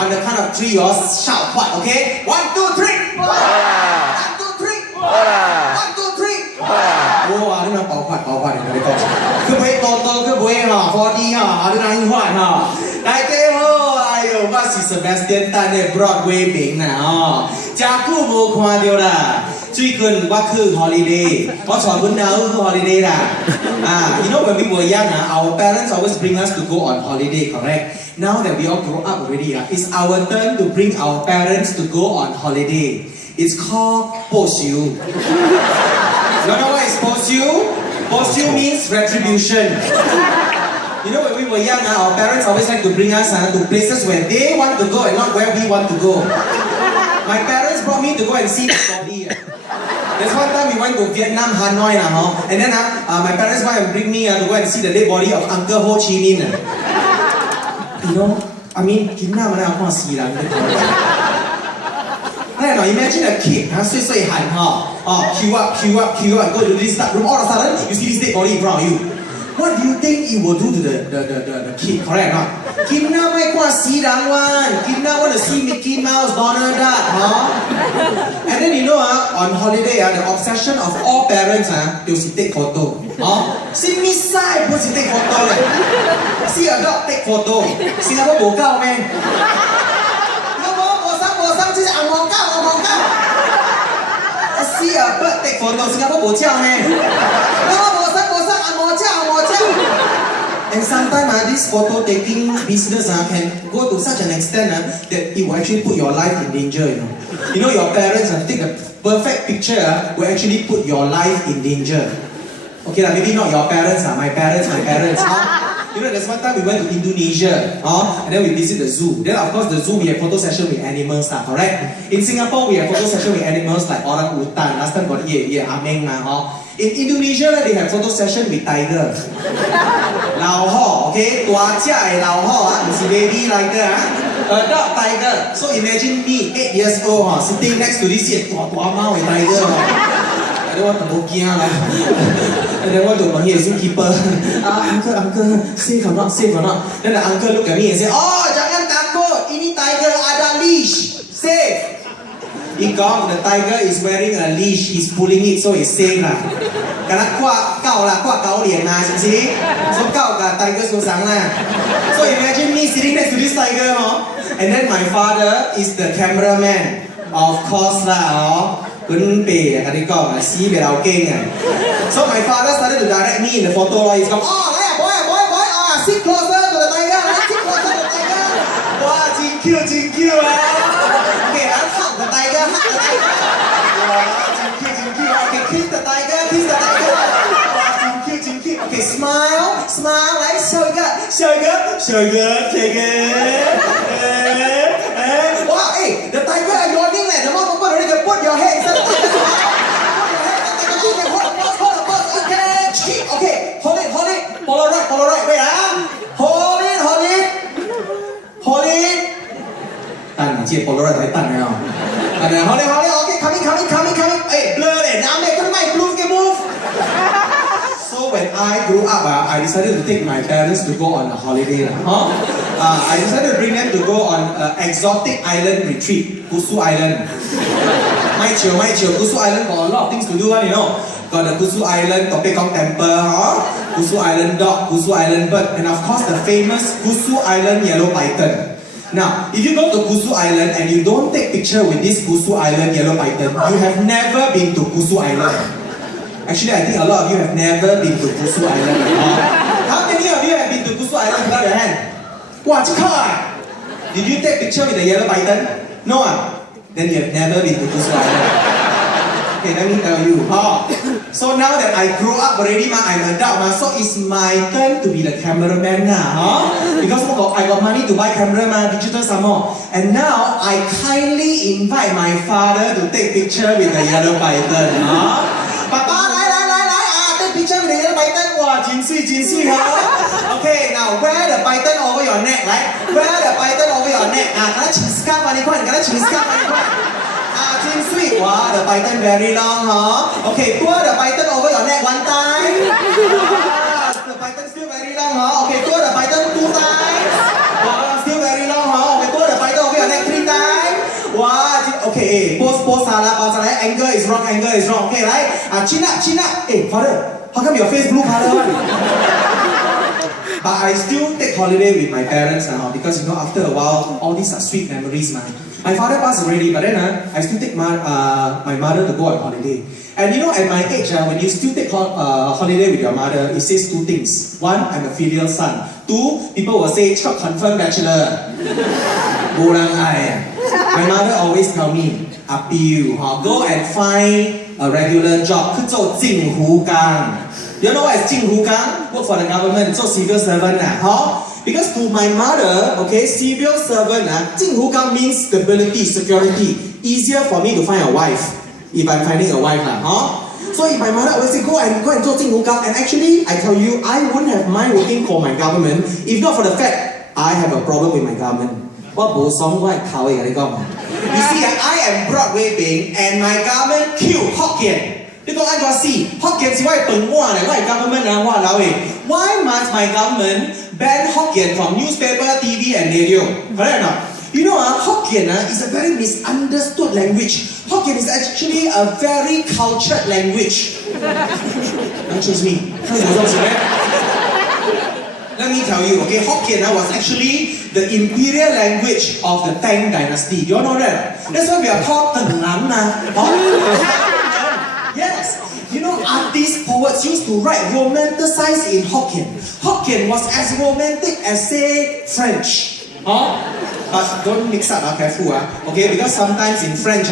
On the count of three, you all shout what, okay? 1, 2, 3! 1, 2, 3! 1, 2, 3! Wow, this is bảo quạt này cái con. Cứ bấy tô cứ bấy hả, 4D hả, this is what hả. Đại kế hô, ayo, what is Sebastian tại đây Broadway biển nào. Chả cứ vô khoa điều là. 最近我去 holiday， 我全部都去 holiday 啦。You know when we were young, our parents always bring us to go on holiday, correct? Now that we all grow up already, it's our turn to bring our parents to go on holiday. It's called 报仇. You know what is 报仇? 报仇 means retribution. You know when we were young, our parents always like to bring us to places where they want to go and not where we want to go. My parents brought me to go and see the body. There's one time we went to Vietnam, Hanoi, and then my parents went and bring me to go and see the dead body of Uncle Ho Chi Minh. You know, I mean, 見啦，我哋有看死人嘅。Now imagine a kid, 碎喊queue up, go to this room. All of a sudden, you see this dead body in front of you. What do you think it will do to the kid? Correct or not? 見啦，咪看死人喎！見啦，want to see Mickey Mouse, Donald Duck, And then you know, on holiday, the obsession of all parents, 就是take photo. See me side 不是 take photo 咧 ，see a dog take photo. 新加坡冇教咩？冇生，即係冇教。See a bird take photo， 新加坡冇教咩？冇生，冇教。And sometimes this photo taking business can go to such an extent that it will actually put your life in danger. You know your parents take a perfect picture will actually put your life in danger. Okay, maybe not your parents, my parents. You know, there's one time we went to Indonesia, and then we visit the zoo. Then of course the zoo we have photo session with animals, correct? In Singapore we have photo session with animals like orang-utan. Last time got ameng In Indonesia they have photo session with tiger. 老虎 okay? 大只的老虎不是 baby tiger adult tiger. So imagine me, 8 years old, sitting next to this 大貓的 tiger. I don't want to go kia lah. And then want to panggil zookeeper. Uncle, safe or not? Then the uncle look at me and say, oh, jangan takut, ini tiger ada leash, safe. Because the tiger is wearing a leash, he's pulling it, so it's safe lah. Karena kuat kau lian lah, see? So kau kat tiger susah lah. So imagine me sitting next to this tiger, and then my father is the cameraman, of course lah, 跟北啊，你講啊，死別流驚啊。So my father started to direct me in the photo. He's going, oh, boy, sit closer to the tiger, sit closer to the tiger. Wow, 真 cute 啊。Okay, I'll hug the tiger. Wow, 真 cute. Okay, kiss the tiger. Wow, 真 cute. Okay, smile, 來笑一個。Wow, hey, the tiger are yawning leh. The more people already can put your head inside the tiger's mouth. Okay, hold it. Polaroid. Wait, hold it. 但你借 Polaroid 才但了。Hold it. Okay, coming. Hey, blur leh. Now make the mic move. So when I grew up, I decided to take my parents to go on a holiday. I decided to bring them to go on an exotic island retreat, Kusu Island. Mai chill. Kusu Island got a lot of things to do, you know. Got the Kusu Island Topekong Temple, Kusu Island dog, Kusu Island bird, and of course the famous Kusu Island yellow python. Now, if you go to Kusu Island and you don't take picture with this Kusu Island yellow python, you have never been to Kusu Island. Actually, I think a lot of you have never been to Kusu Island. How many of you have been to Kusu Island? Without your hand. Wow, did you take picture with the yellow python? No. Then you have never been to Kusu Island. Okay, let me tell you. So now that I grew up already, I'm an adult, so it's my turn to be the cameraman now. Because I got money to buy camera, digital some more. And now I kindly invite my father to take picture with the yellow python. Papa, take picture with the yellow python. Wow, 真水 Okay, now wear the python over your neck, right? Wear the python over your neck. 給它穿 scarf 你看， Chin sweet. Wow, the python very long, huh? Okay, pour the python over your neck one time. The python still very long, huh? Okay, pour the python 2 times. Wow, still very long, huh? Okay, pour the python over your neck 3 times. Wow, okay, pose, pause, angle is wrong, okay, right? Chin up. Hey, father, how come your face blue color one? But I still take holiday with my parents now because after a while, all these are sweet memories, man. My father passed already, but then I still take my mother to go on holiday. And at my age, when you still take holiday with your mother, it says 2 things. 1, I'm a filial son. 2, people will say, confirmed bachelor. My mother always tell me, appeal, go and find a regular job. You know what is 进湖岗? Work for the government, so civil servant. Because to my mother, okay, civil servant, 进湖岗 means stability, security. Easier for me to find a wife if I'm finding a wife. So if my mother always say, go and do 进湖岗, and actually, I tell you, I wouldn't have mind working for my government if not for the fact I have a problem with my government. You see, I am Broadway Bing and my government killed Hokkien. You know, I got see, Hokkien is why government why must my government ban Hokkien from newspaper, TV and radio? Correct or not? You know, Hokkien is a very misunderstood language. Hokkien is actually a very cultured language. Don't choose me. Let me tell you, okay, Hokkien was actually the imperial language of the Tang dynasty. Do you know that? That's why we are called Teng Lan. Yes, artists, poets used to write romanticize in Hokkien. Hokkien was as romantic as, say, French. But don't mix up, careful. Okay, because sometimes in French,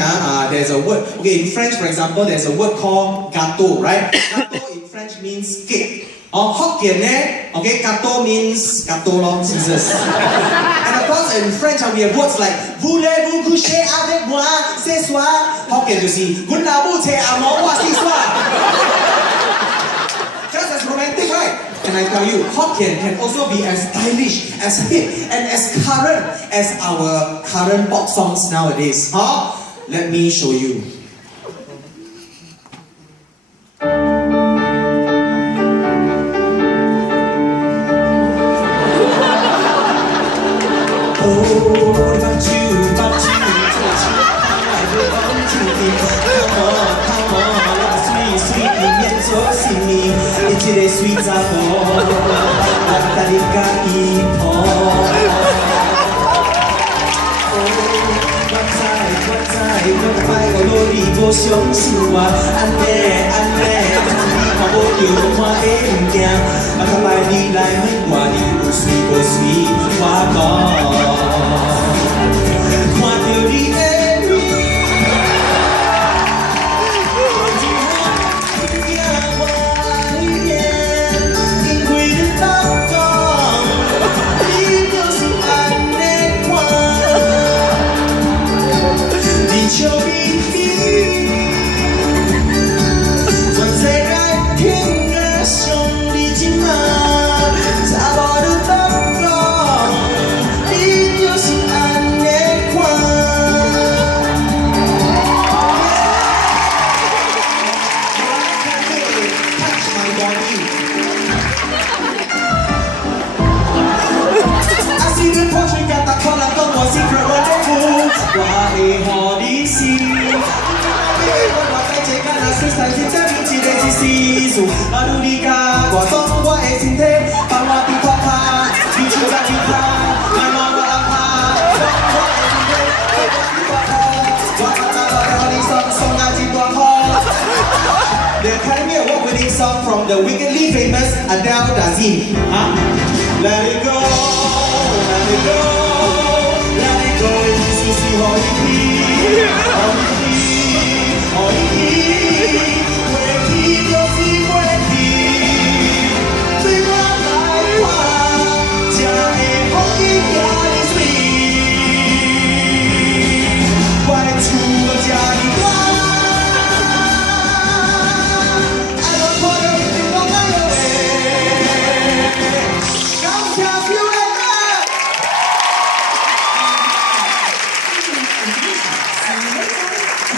there's a word. Okay, in French, for example, there's a word called gâteau, right? Gâteau in French means cake. Hokkien, okay, gâteau means gâteau long scissors. And of course, in French, we have words like voulez-vous coucher avec moi ce soir? Hokkien, you see, vous n'avez à moi ce soir. Just as romantic, right? And I tell you, Hokkien can also be as stylish, as hip, and as current as our current pop songs nowadays. Let me show you. Sweet Zabo, Talika Ipo. What time, Lori, go show Siwa, and there, I will do my aim, yeah. I come by the line, what you sweet, Waka. The Academy Award winning song from the wickedly famous Adele Dazeem. Let it go, let it go, let it go, it's easy,